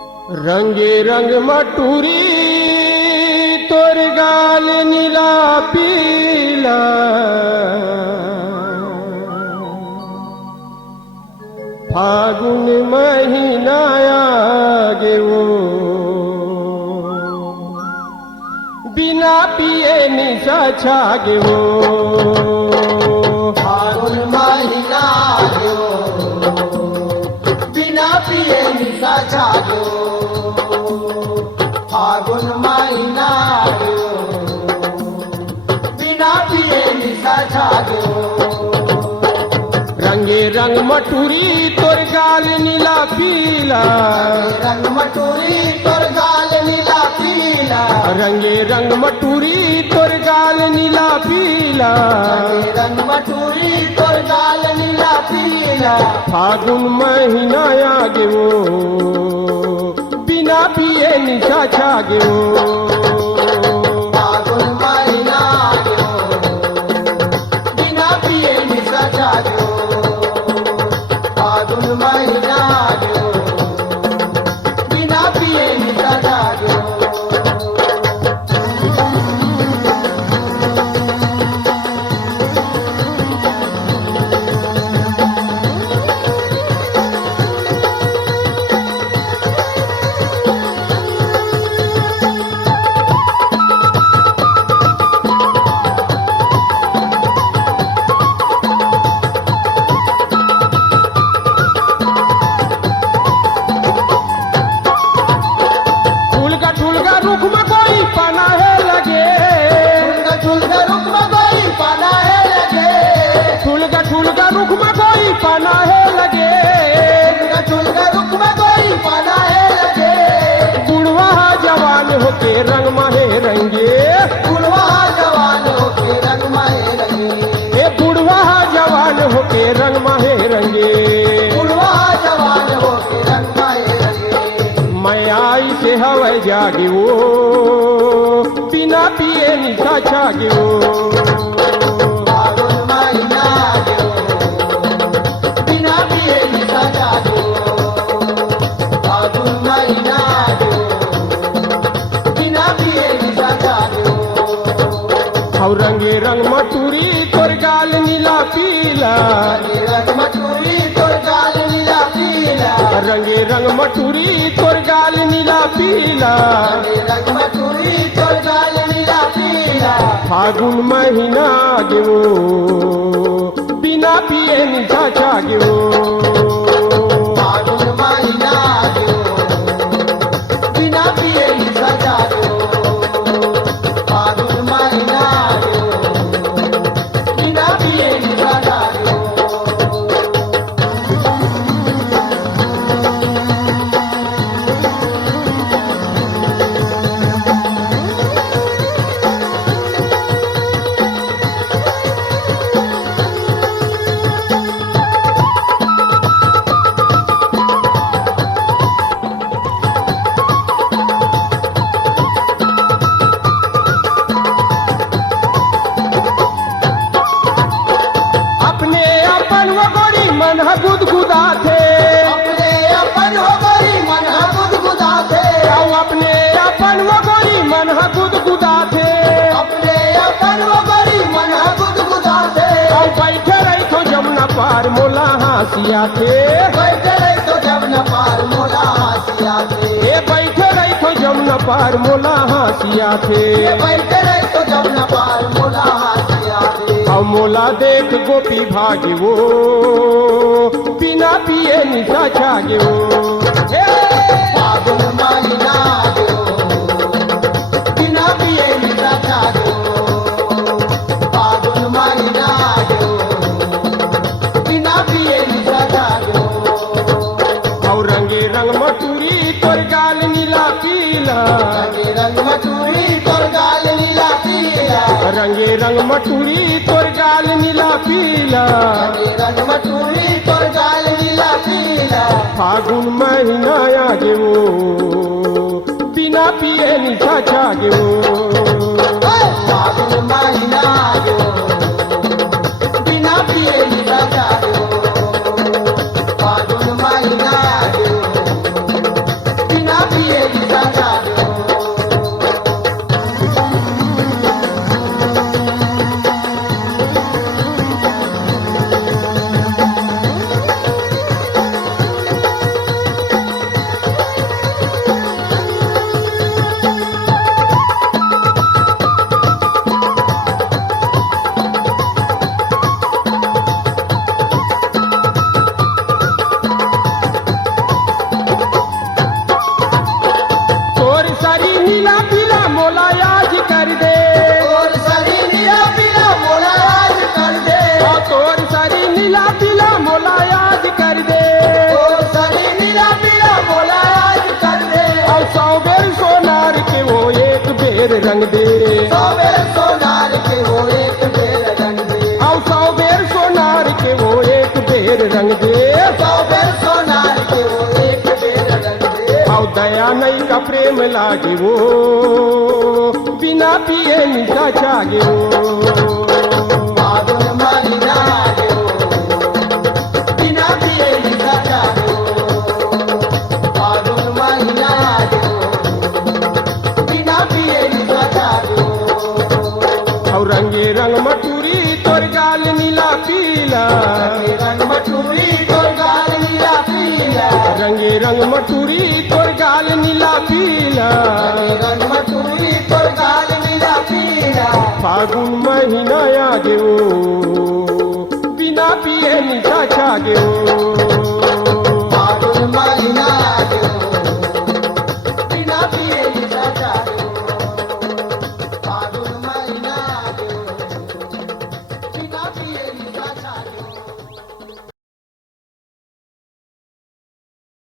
रंगे रंग मटूरी तोर गाल नीला पीला, फागुन महीना आगे वो बिना पिए निशा छागे वो। फागुन महीना आगे वो बिना पिए निशा छागे वो। फागुन महीना आगे वो बिना पिए निशा छागे वो। रंगे रंग मटूरी तोर गाल नीला पीला, रंग मटूरी तोर गाल नीला पीला। रंगे रंग मटूरी तोर गाल नीला पीला, रंग मटूरी तोर गाल नीला पीला। फागुन महीना आगे वो बिना पिए निशा छागे वो। फागुन महीना आगे वो बिना पिए निशा छागे वो। फागुन महीना आगे वो बिना पिए निशा छागे वो। रुख में कोई पना है लगे, झुलगा रुख में कोई पना है लगे। ठुलगा ठुलगा रुख में कोई पना है लगे, झुलगा रुख में कोई पना है लगे। बुढ़वा जवान होके रंग माहे रंगे, बुढ़वा जवान होके रंग माहे रंगे। ए बुढ़वा जवान होके रंग माहे रंगे। बुढ़वा जवान होके रंग माहे रंगे। मैं आई से हवाई जागे वो बिना पिए निशा छागे वो। फागुन महीना आगे वो बिना पिए निशा छागे वो। फागुन महीना आगे वो बिना पिए निशा छागे वो। और रंगे रंग मटूरी तोर गाल नीला पीला, रंग मटूरी तोर गाल नीला पीला। रंगे रंग मटूरी तोर गाल नीला पीला, रंग मटूरी तोर गाल नीला पीला। फागुन महीना आगे वो बिना पिए निशा छागे वो। फागुन महीना आगे वो बिना पिए निशा छागे वो। फागुन महीना आगे वो बिना पिए निशा छागे वो। अपने अपन वो गोरी मन गुदगुदा थे, अपने अपन हो गई मन गुदगुदा थे। अपने अपन वो गोरी मन गुदगुदा थे। अपने अपन हो गई मन गुदगुदा थे। बैठे रही तो जमुना पार मोला हासिया थे, बैठे रही तो जब न पार मोला हासिया थे। ए बैठे रही तो जमुना पार मोला हासिया थे। बैठे रही तो जब न पार मोला हासिया थे। और मोला देख गोपी भागे वो बिना पिए निशा छागे वो। फागुन महीना आगे वो बिना पिए निशा छागे वो। फागुन महीना आगे वो बिना पिए निशा छागे वो। और रंगे रंग मटूरी तोर गाल नीला पीला, रंग मटूरी तोर गाल नीला पीला। रंगे रंग मटूरी तोर गाल नीला पीला, रंग मटूरी तोर गाल नीला पीला। फागुन महीना आगे वो बिना पिए निशा छागे वो। फागुन महीना आगे वो बिना पिए निशा छागे वो। फागुन महीना आगे वो बिना दया नहीं का प्रेम लागे वो बिना पिए निशा छागे वो फागुन महीना आयो बिना पिए निशा जागो फागुन महीना आयो बिना पिए निशा जागो और रंगे रंग मटूरी तोर गाल नीला पीला रंग मटूरी तोर गाल नीला पीला रंगे रंग मटूरी तोर गाल नीला पीला रंग मटूरी तोर गाल नीला पीला फागुन महीना आगे वो बिना पिए निशा छागे वो